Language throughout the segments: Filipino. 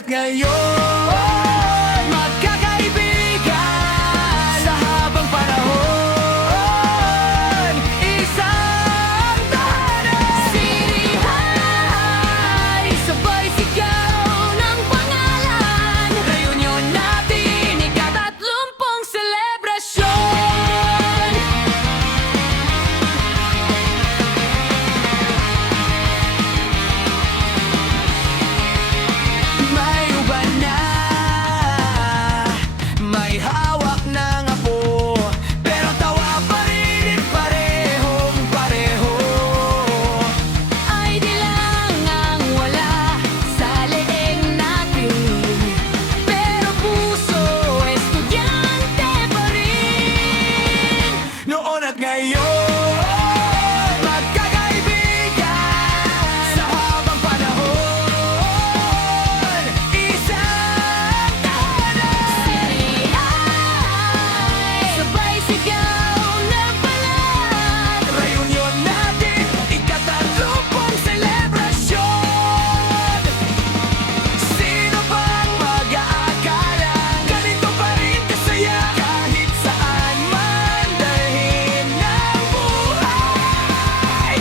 at ngayon, magkakaibigan sa habang panahon, isang tahanan. City High, sabay sigaw ng pangalan. Reunion natin, Ika-30 selebrasyon. may uban na, may hawak ng apo, pero tawa pa rin parehong pareho. Ay di lang ang wala sa leeg natin, pero puso estudyante pa rin. Noon at ngayon, magkakaibigan sa habang panahon, isang tahanan. City High, sabay sigaw ng balat. Reunion natin, ika-30 selebrasyon. Sino bang mag-aakala ganito pa rin kasaya kahit saan man dalhin ng buhay?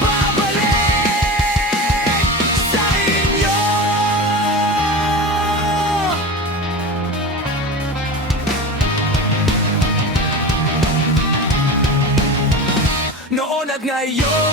Babalik sa inyo. Noon at ngayon,